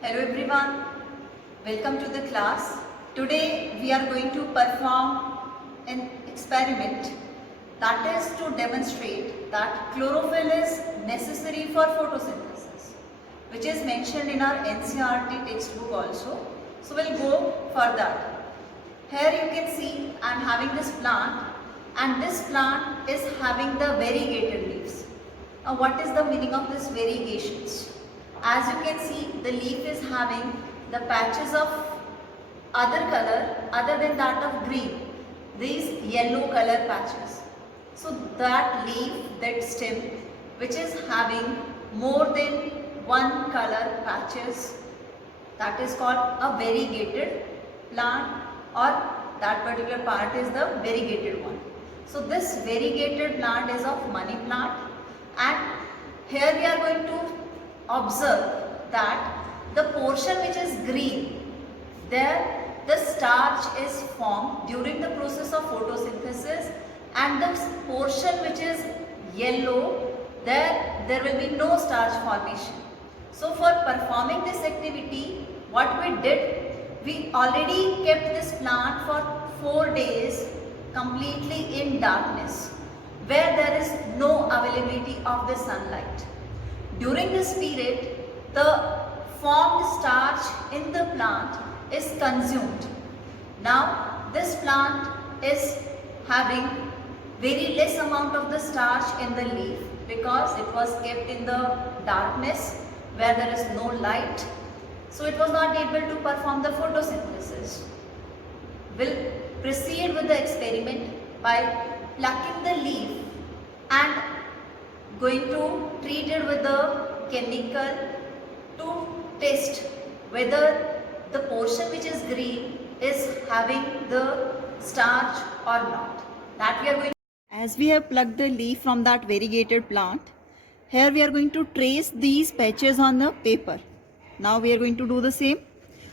Hello everyone, welcome to the class. Today we are going to perform an experiment that is to demonstrate that chlorophyll is necessary for photosynthesis, which is mentioned in our NCERT textbook also. So we'll go for that. Here you can see I am having this plant, and this plant is having the variegated leaves. Now what is the meaning of this variegations? As you can see, the leaf is having the patches of other color other than that of green, these yellow color patches. So that leaf, that stem which is having more than one color patches, that is called a variegated plant, or that particular part is the variegated one. So this variegated plant is of money plant, and here we are going to observe that the portion which is green, there the starch is formed during the process of photosynthesis, and the portion which is yellow, there will be no starch formation. So for performing this activity, what we did, we already kept this plant for 4 days completely in darkness, where there is no availability of the sunlight. During this period, the formed starch in the plant is consumed. Now, this plant is having very less amount of the starch in the leaf because it was kept in the darkness where there is no light. So, it was not able to perform the photosynthesis. We'll proceed with the experiment by plucking the leaf and going to treat it with the chemical to test whether the portion which is green is having the starch or not. That we are going. As we have plucked the leaf from that variegated plant, here we are going to trace these patches on the paper. Now we are going to do the same,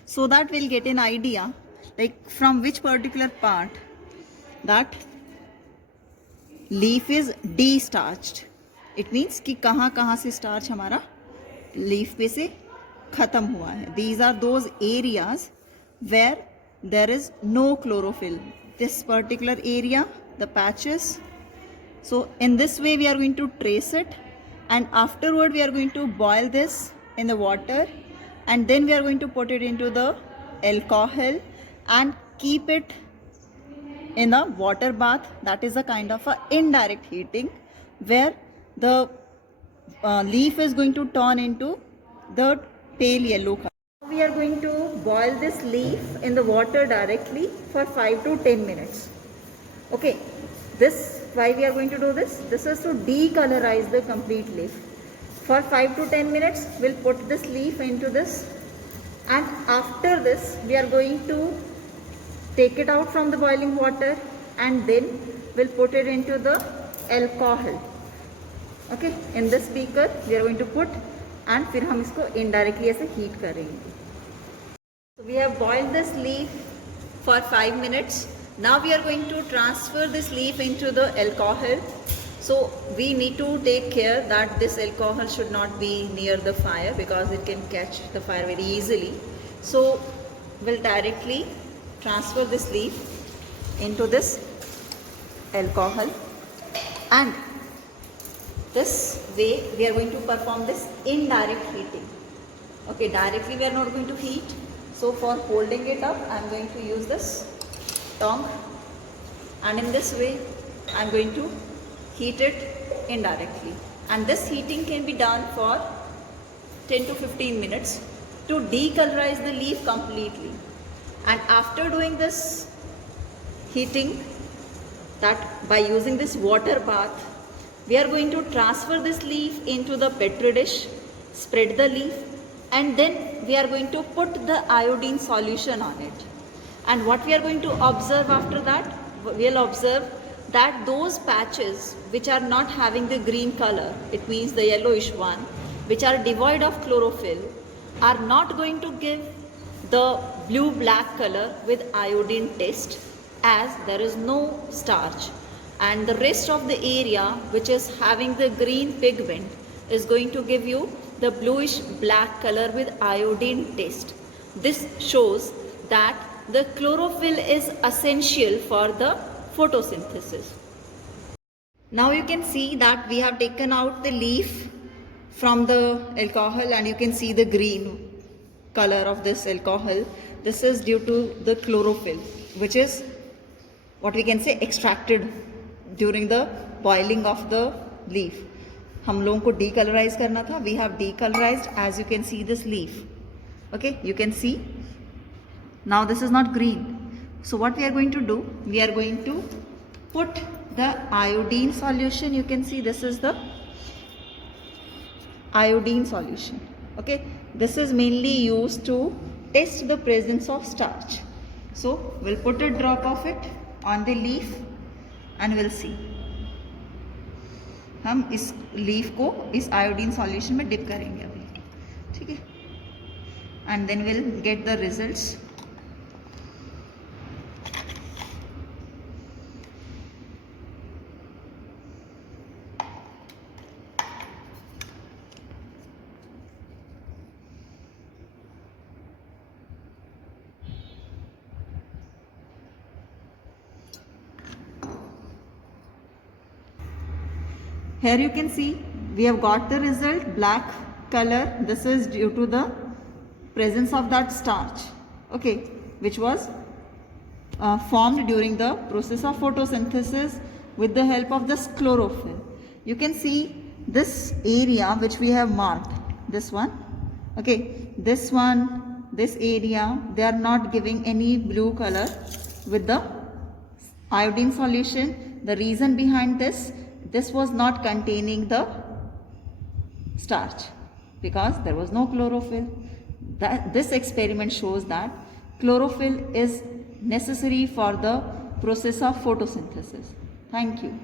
so that we'll get an idea like from which particular part that leaf is de-starched. It means कि कहाँ कहाँ से starch हमारा leaf पे से खत्म हुआ है. These are those areas where there is no chlorophyll. This particular area, the patches. So in this way we are going to trace it, and afterward we are going to boil this in the water, and then we are going to put it into the alcohol and keep it in a water bath. That is a kind of a indirect heating where the leaf is going to turn into the pale yellow color. We are going to boil this leaf in the water directly for 5 to 10 minutes. Okay, this why we are going to do this? This is to decolorize the complete leaf. For 5 to 10 minutes, we'll put this leaf into this, and after this, we are going to take it out from the boiling water, and then we'll put it into the alcohol. Okay, in this beaker we are going to put, and फिर हम इसको indirectly ऐसे heat करेंगे. So we have boiled this leaf for 5 minutes. Now we are going to transfer this leaf into the alcohol. So we need to take care that this alcohol should not be near the fire because it can catch the fire very easily. So we'll directly transfer this leaf into this alcohol, and this way we are going to perform this indirect heating. Okay, directly we are not going to heat. So for holding it up, I am going to use this tongue, and in this way I am going to heat it indirectly. And this heating can be done for 10 to 15 minutes to decolorize the leaf completely. And after doing this heating, that by using this water bath, we are going to transfer this leaf into the petri dish, spread the leaf, and then we are going to put the iodine solution on it. And what we are going to observe after that, we will observe that those patches which are not having the green color, it means the yellowish one, which are devoid of chlorophyll, are not going to give the blue-black color with iodine test, as there is no starch, and the rest of the area which is having the green pigment is going to give you the bluish black color with iodine test. This shows that the chlorophyll is essential for the photosynthesis. Now you can see that we have taken out the leaf from the alcohol, and you can see the green color of this alcohol. This is due to the chlorophyll, which is what we can say extracted during the boiling of the leaf. हम लोगों को decolorize करना था. We have decolorized, as you can see this leaf. Okay, you can see. Now this is not green. So what we are going to do? We are going to put the iodine solution. You can see this is the iodine solution. Okay, this is mainly used to test the presence of starch. So we'll put a drop of it on the leaf and we'll see. हम इस leaf को इस iodine solution में dip करेंगे अभी, ठीक है, and then will get the results. Here you can see we have got the result, black color. This is due to the presence of that starch, okay, which was formed during the process of photosynthesis with the help of this chlorophyll. You can see this area which we have marked, this one, okay, this one, this area, they are not giving any blue color with the iodine solution. The reason behind this was not containing the starch because there was no chlorophyll. This experiment shows that chlorophyll is necessary for the process of photosynthesis. Thank you.